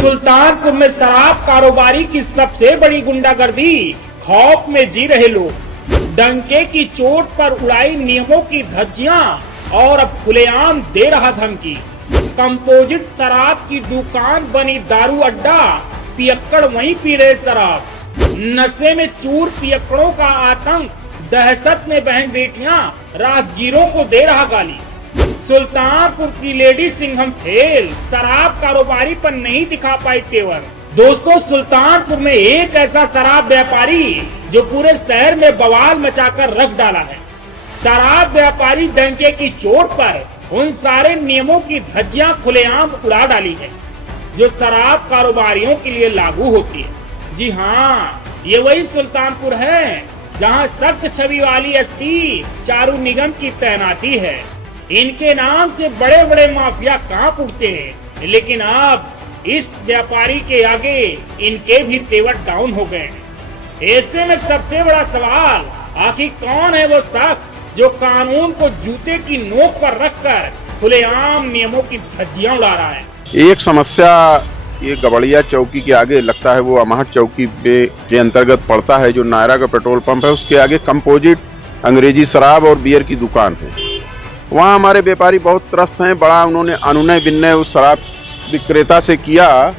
सुल्तानपुर में शराब कारोबारी की सबसे बड़ी गुंडागर्दी, खौफ में जी रहे लोग। डंके की चोट पर उड़ाई नियमों की धज्जियां और अब खुलेआम दे रहा धमकी। कंपोजिट शराब की दुकान बनी दारू अड्डा, पियक्कड़ वहीं पी रहे शराब। नशे में चूर पियक्कड़ों का आतंक, दहशत में बहन बेटियां राहगीरों को दे रहा गाली। सुल्तानपुर की लेडी सिंघम फेल, शराब कारोबारी पर नहीं दिखा पाई तेवर। दोस्तों, सुल्तानपुर में एक ऐसा शराब व्यापारी जो पूरे शहर में बवाल मचाकर रख डाला है। शराब व्यापारी डंके की चोट पर उन सारे नियमों की धज्जियां खुलेआम उड़ा डाली है जो शराब कारोबारियों के लिए लागू होती है। जी हाँ, ये वही सुल्तानपुर है जहां सख्त छवि वाली एसपी चारू निगम की तैनाती है। इनके नाम से बड़े बड़े माफिया कांप उठते हैं, लेकिन अब इस व्यापारी के आगे इनके भी तेवर डाउन हो गए हैं। ऐसे में सबसे बड़ा सवाल, आखिर कौन है वो शख्स जो कानून को जूते की नोक पर रखकर खुलेआम नियमों की धज्जियां उड़ा रहा है। एक समस्या ये गबड़िया चौकी के आगे लगता है, वो अमाहट चौकी के अंतर्गत पड़ता है, जो नायरा का पेट्रोल पंप है, उसके आगे कंपोजिट अंग्रेजी शराब और बियर की दुकान है। वहाँ हमारे व्यापारी बहुत त्रस्त हैं। बड़ा उन्होंने अनुनय विनय उस शराब विक्रेता से किया,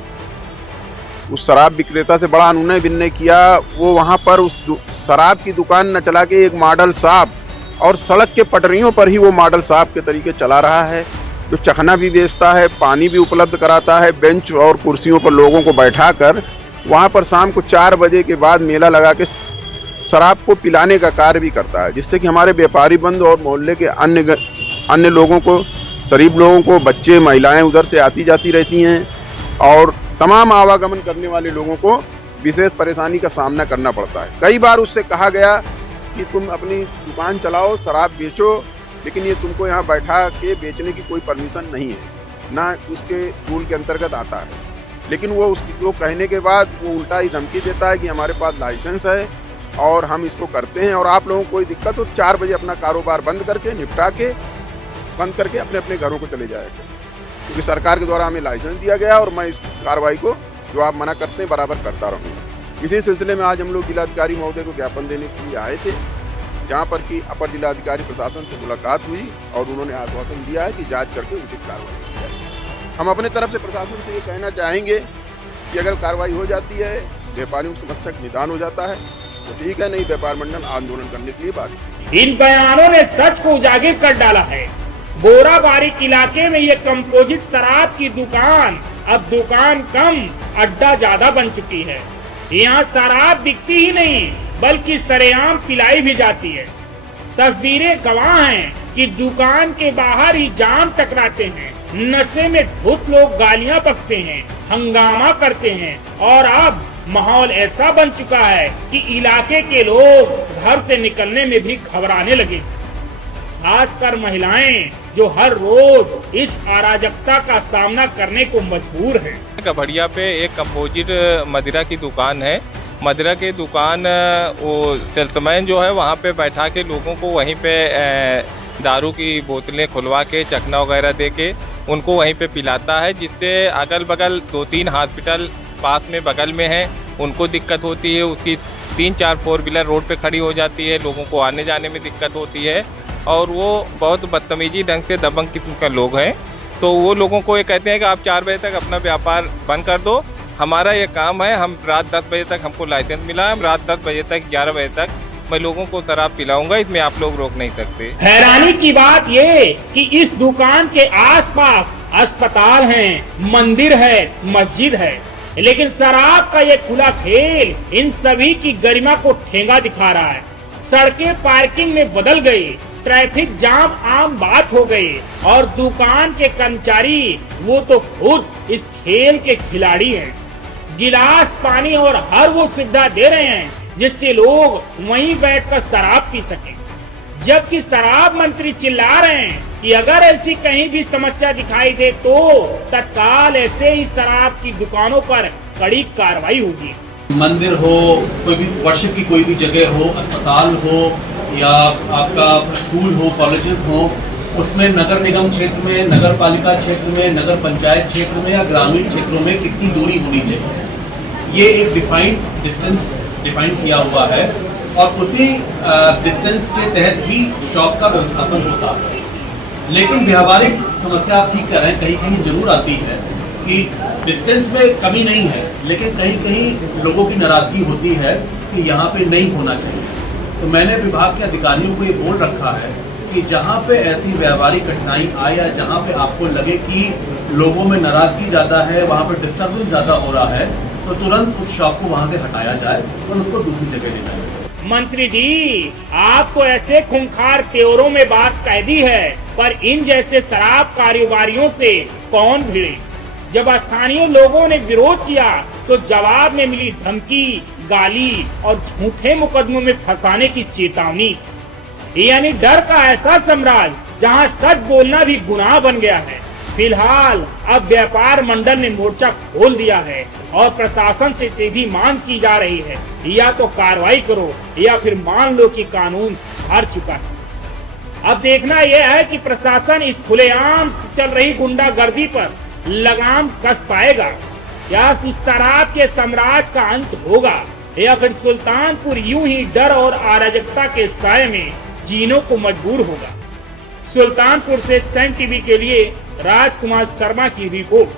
उस शराब विक्रेता से बड़ा अनुनय विनय किया। वो वहाँ पर उस शराब की दुकान न चला के एक मॉडल शॉप और सड़क के पटरियों पर ही वो मॉडल शॉप के तरीके चला रहा है, जो चखना भी बेचता है, पानी भी उपलब्ध कराता है, बेंच और कुर्सियों पर लोगों को बैठा कर वहाँ पर शाम को 4 बजे के बाद मेला लगा के शराब को पिलाने का कार्य भी करता है, जिससे कि हमारे व्यापारी बंद और मोहल्ले के अन्य लोगों को, शरीफ लोगों को, बच्चे महिलाएं उधर से आती जाती रहती हैं और तमाम आवागमन करने वाले लोगों को विशेष परेशानी का सामना करना पड़ता है। कई बार उससे कहा गया कि तुम अपनी दुकान चलाओ, शराब बेचो, लेकिन ये तुमको यहाँ बैठा के बेचने की कोई परमिशन नहीं है, ना उसके रूल के अंतर्गत आता है। लेकिन वो कहने के बाद वो उल्टा ही धमकी देता है कि हमारे पास लाइसेंस है और हम इसको करते हैं और आप लोगों को कोई दिक्कत हो 4 बजे अपना कारोबार बंद करके अपने अपने घरों को चले जाएगा, क्योंकि सरकार के द्वारा हमें लाइसेंस दिया गया और मैं इस कार्रवाई को जो आप मना करते हैं बराबर करता रहूँगा। इसी सिलसिले में आज हम लोग जिलाधिकारी महोदय को ज्ञापन देने के लिए आए थे, जहाँ पर कि अपर जिलाधिकारी प्रशासन से मुलाकात हुई और उन्होंने आश्वासन दिया है कि जांच करके उचित कार्रवाई की जाए। हम अपने तरफ से प्रशासन से ये कहना चाहेंगे कि अगर कार्रवाई हो जाती है, व्यापारियों की समस्या का निदान हो जाता है तो ठीक है, नहीं व्यापार मंडल आंदोलन करने के लिए बात। इन बयानों ने सच को उजागर कर डाला है। गोराबारिक इलाके में ये कंपोजिट शराब की दुकान अब दुकान कम अड्डा ज्यादा बन चुकी है। यहाँ शराब बिकती ही नहीं बल्कि सरेआम पिलाई भी जाती है। तस्वीरें गवाह हैं कि दुकान के बाहर ही जाम टकराते हैं, नशे में धुत लोग गालियां बकते हैं, हंगामा करते हैं और अब माहौल ऐसा बन चुका है कि इलाके के लोग घर से निकलने में भी घबराने लगे, खासकर महिलाएं जो हर रोज इस अराजकता का सामना करने को मजबूर हैं। गबड़िया पे एक कंपोजिट मदिरा की दुकान है। मदिरा की दुकान वो सेल्समैन जो है वहाँ पे बैठा के लोगों को वहीं पे दारू की बोतलें खुलवा के चखना वगैरह दे के उनको वहीं पे पिलाता है, जिससे अगल बगल 2-3 हॉस्पिटल पास में बगल में है, उनको दिक्कत होती है। उसकी 3-4 4 व्हीलर रोड पे खड़ी हो जाती है, लोगों को आने जाने में दिक्कत होती है और वो बहुत बदतमीजी ढंग से दबंग किस्म का लोग हैं। तो वो लोगों को ये कहते हैं कि आप 4 बजे तक अपना व्यापार बंद कर दो, हमारा ये काम है, हम रात 10 बजे तक हमको लाइसेंस मिला है, हम रात 10 बजे तक 11 बजे तक मैं लोगों को शराब पिलाऊंगा, इसमें आप लोग रोक नहीं सकते। हैरानी की बात ये कि इस दुकान के आसपास अस्पताल हैं, मंदिर है, मस्जिद है, लेकिन शराब का ये खुला खेल इन सभी की गरिमा को ठेंगा दिखा रहा है। सड़कें पार्किंग में बदल गई, ट्रैफिक जाम आम बात हो गई और दुकान के कर्मचारी वो तो खुद इस खेल के खिलाड़ी हैं। गिलास पानी और हर वो सुविधा दे रहे हैं जिससे लोग वहीं बैठकर शराब पी सकें, जबकि शराब मंत्री चिल्ला रहे हैं कि अगर ऐसी कहीं भी समस्या दिखाई दे तो तत्काल ऐसे ही शराब की दुकानों पर कड़ी कार्रवाई होगी। मंदिर हो, कोई भी वर्शिप की कोई भी जगह हो, अस्पताल हो या आपका स्कूल हो, कॉलेजेस हो, उसमें नगर निगम क्षेत्र में, नगर पालिका क्षेत्र में, नगर पंचायत क्षेत्र में या ग्रामीण क्षेत्रों में कितनी दूरी होनी चाहिए। ये एक डिफाइंड डिस्टेंस डिफाइन किया हुआ है और उसी डिस्टेंस के तहत ही शॉप का व्यवस्थापन होता है। लेकिन व्यावहारिक समस्या आप ठीक कर रहे हैं, कहीं कहीं जरूर आती है कि डिस्टेंस में कमी नहीं है, लेकिन कहीं कहीं लोगों की नाराजगी होती है कि यहाँ पे नहीं होना चाहिए। तो मैंने विभाग के अधिकारियों को ये बोल रखा है कि जहाँ पे ऐसी व्यावहारिक कठिनाई आए या जहाँ पे आपको लगे कि लोगों में नाराजगी ज़्यादा है, वहाँ पे डिस्टर्बेंस ज़्यादा हो रहा है, तो तुरंत उस शॉप को वहाँ से हटाया जाए और उसको दूसरी जगह ले जाए। मंत्री जी, आप तो ऐसे खूंखार त्योरों में बात कह दी है, पर इन जैसे शराब कारोबारियों से कौन भिड़े। जब स्थानीय लोगों ने विरोध किया तो जवाब में मिली धमकी, गाली और झूठे मुकदमों में फंसाने की चेतावनी। यानी डर का ऐसा साम्राज्य जहां सच बोलना भी गुनाह बन गया है। फिलहाल अब व्यापार मंडल ने मोर्चा खोल दिया है और प्रशासन से सीधी मांग की जा रही है, या तो कार्रवाई करो या फिर मान लो कि कानून हार चुका है। अब देखना यह है कि प्रशासन इस खुलेआम चल रही गुंडागर्दी पर लगाम कस पाएगा, या इस शराब के साम्राज्य का अंत होगा, या फिर सुल्तानपुर यूं ही डर और अराजकता के साए में जीने को मजबूर होगा। सुल्तानपुर से सन टीवी के लिए राजकुमार शर्मा की रिपोर्ट।